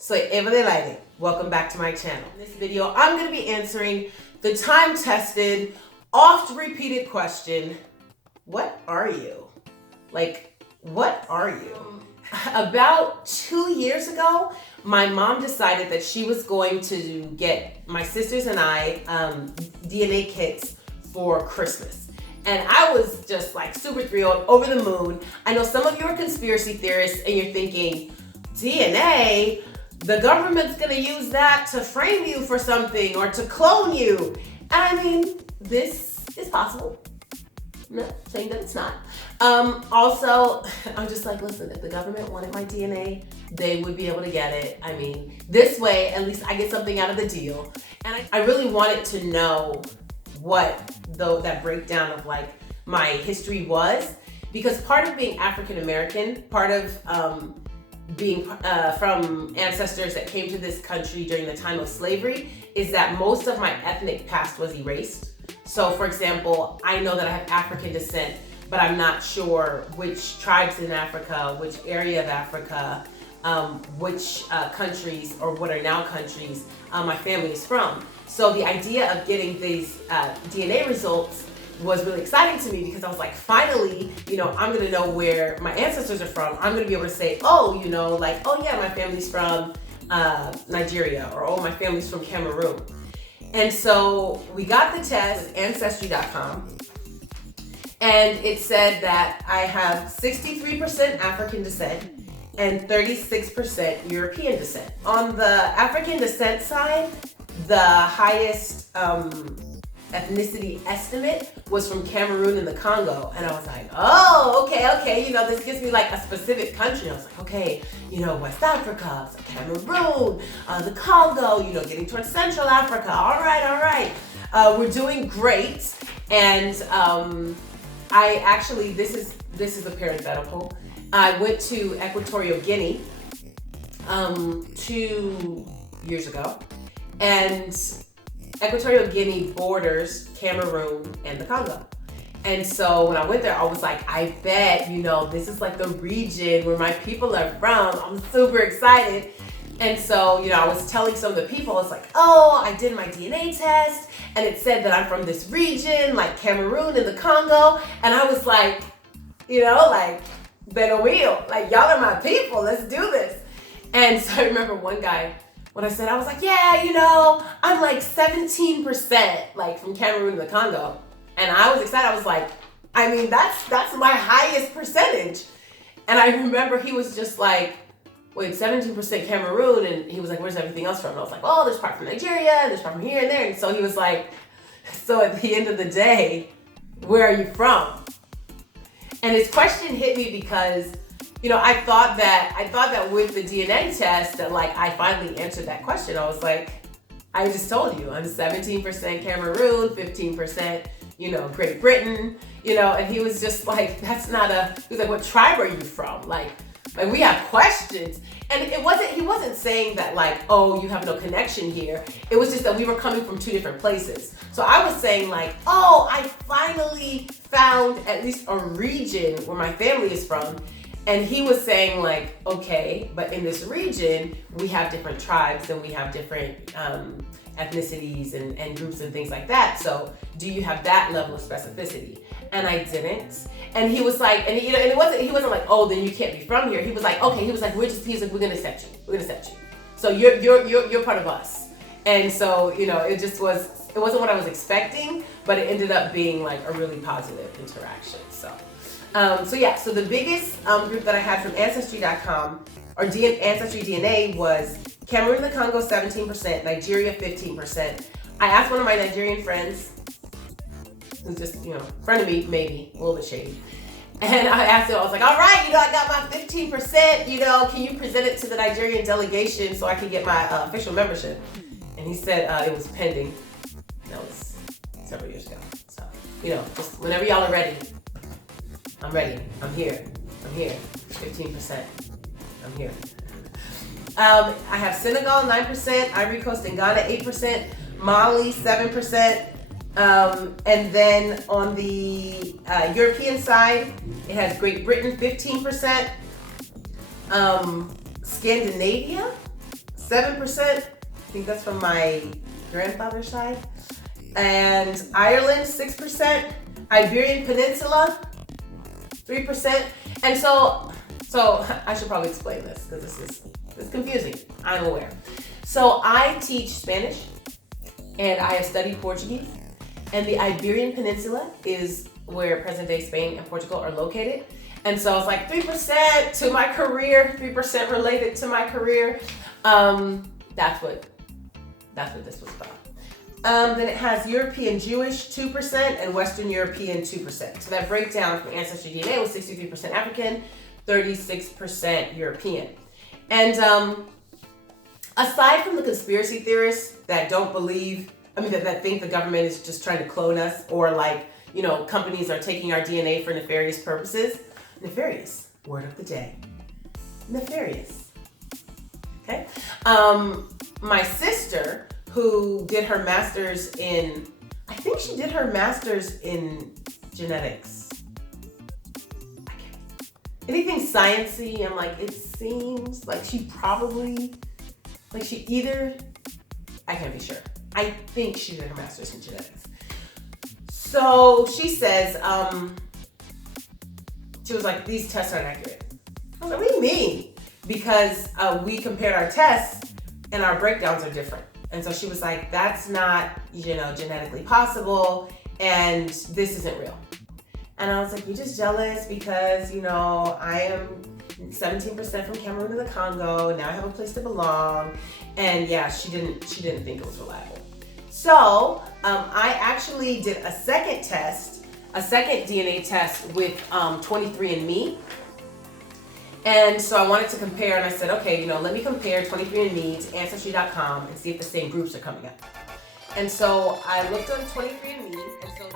Soy Eva del Aire. Welcome back to my channel. In this video, I'm going to be answering the time-tested, oft-repeated question, what are you? Like, what are you? About 2 years ago, my mom decided that she was going to get my sisters and I DNA kits for Christmas. And I was just like super thrilled, over the moon. I know some of you are conspiracy theorists and you're thinking, DNA? The government's gonna use that to frame you for something or to clone you. And I mean, this is possible. I'm not saying that it's not. Also, I'm just like, listen, if the government wanted my DNA, they would be able to get it. I mean, this way, at least I get something out of the deal. And I really wanted to know what that breakdown of like my history was, because part of being African American, part of being from ancestors that came to this country during the time of slavery, is that most of my ethnic past was erased. So for example, I know that I have African descent, but I'm not sure which tribes in Africa, which area of Africa, which countries or what are now countries my family is from. So the idea of getting these DNA results was really exciting to me, because I was like, finally, I'm gonna know where my ancestors are from. I'm gonna be able to say, oh, like, oh yeah, my family's from Nigeria, or oh, my family's from Cameroon. And so we got the test with Ancestry.com, and it said that I have 63% African descent and 36% European descent. On the African descent side, the highest ethnicity estimate was from Cameroon and the Congo. And I was like, oh, okay, this gives me like a specific country. I was like, okay, West Africa, so Cameroon, the Congo, getting towards Central Africa. All right. We're doing great. And I actually, this is a parenthetical. I went to Equatorial Guinea 2 years ago, and Equatorial Guinea borders Cameroon and the Congo. And so when I went there, I was like, I bet, this is like the region where my people are from. I'm super excited. And so, I was telling some of the people, I was like, oh, I did my DNA test and it said that I'm from this region, like Cameroon and the Congo. And I was like, like, Beno Mio, like, y'all are my people, let's do this. And so I remember one guy, when I said, I was like, yeah, I'm like 17% like from Cameroon and the Congo. And I was excited. I was like, I mean, that's my highest percentage. And I remember he was just like, wait, 17% Cameroon. And he was like, where's everything else from? And I was like, oh, there's part from Nigeria, and there's part from here and there. And so he was like, so at the end of the day, where are you from? And his question hit me because, I thought that with the DNA test that like I finally answered that question. I was like, I just told you, I'm 17% Cameroon, 15%, Great Britain, and he was just like, he was like, what tribe are you from? Like we have questions. And he wasn't saying that like, oh, you have no connection here. It was just that we were coming from two different places. So I was saying like, oh, I finally found at least a region where my family is from. And he was saying like, okay, but in this region, we have different tribes and we have different ethnicities and groups and things like that. So do you have that level of specificity? And I didn't. And he was like, and he wasn't like, oh, then you can't be from here. He was like, okay, he's like, we're gonna accept you. We're gonna accept you. So you're part of us. And so, it wasn't what I was expecting, but it ended up being like a really positive interaction. So the biggest group that I had from Ancestry.com or Ancestry DNA was Cameroon and the Congo 17%, Nigeria 15%. I asked one of my Nigerian friends, who's just, friend of me, maybe, a little bit shady. And I asked him, I was like, all right, I got my 15%, can you present it to the Nigerian delegation so I can get my official membership? And he said it was pending. That was several years ago. So, just whenever y'all are ready, I'm ready. I'm here. 15%. I'm here. I have Senegal 9%, Ivory Coast and Ghana 8%, Mali 7%, and then on the European side, it has Great Britain 15%, Scandinavia 7%. I think that's from my grandfather's side. And Ireland, 6%. Iberian Peninsula, 3%. And so I should probably explain this because it's confusing. I'm aware. So I teach Spanish and I have studied Portuguese. And the Iberian Peninsula is where present-day Spain and Portugal are located. And so it's like 3% to my career, 3% related to my career. That's what this was about. Then it has European Jewish 2% and Western European 2%. So that breakdown from Ancestry DNA was 63% African, 36% European. And aside from the conspiracy theorists that don't believe, that think the government is just trying to clone us, or companies are taking our DNA for nefarious purposes. Nefarious, word of the day. Nefarious. Okay. My sister, who did her master's in, I think she did her master's in genetics. Anything sciencey, I'm like, it seems like I can't be sure. I think she did her master's in genetics. So she says, she was like, these tests aren't accurate. I was like, what do you mean? Because we compared our tests and our breakdowns are different. And so she was like, that's not, genetically possible, and this isn't real. And I was like, you're just jealous because, I am 17% from Cameroon to the Congo, now I have a place to belong. And yeah, she didn't think it was reliable. So I actually did a second DNA test with 23andMe. And so I wanted to compare, and I said, okay, let me compare 23andMe to Ancestry.com and see if the same groups are coming up. And so I looked on 23andMe, and so